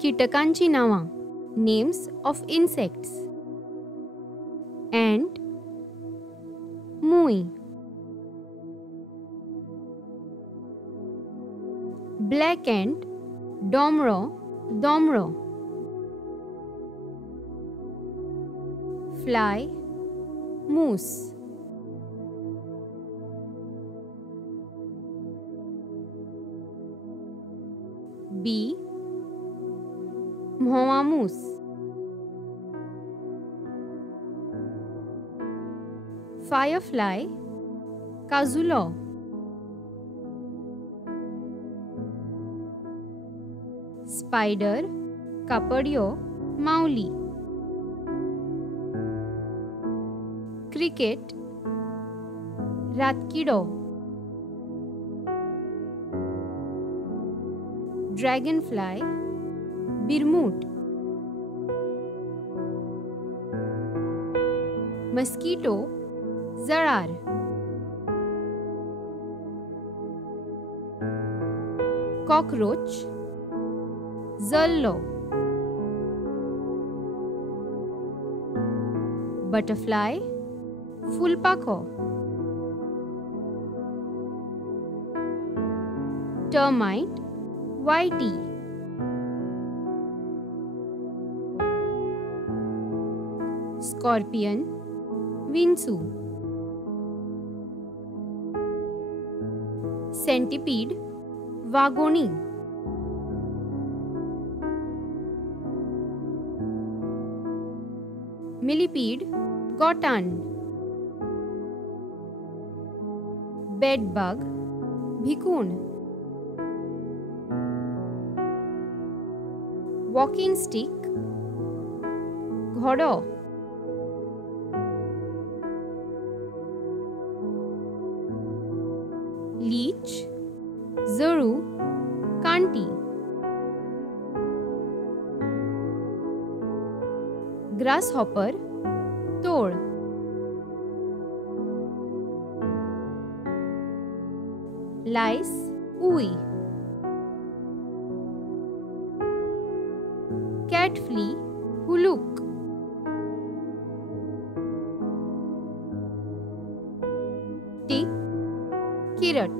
कीटकांची नावां. Names of insects. Ant, Mui. Black ant, Domro, Domro. Fly, Moose. Bee, Mhoamus. Firefly, Cazulo. Spider, Capadio, Mauli. Cricket, Ratkido. Dragonfly, Birmut. Mosquito, Zarar. Cockroach, Zallo. Butterfly, Fulpaco. Termite, Whitey. Scorpion, Winsu. Centipede, Vagoni. Millipede, Gotan. Bedbug, Bhikun. Walking stick, Ghodo. Leech, Zaru, Kanti. Grasshopper, Tod. Lice, Ui. Cat flea, Huluk. Tick, Kirat.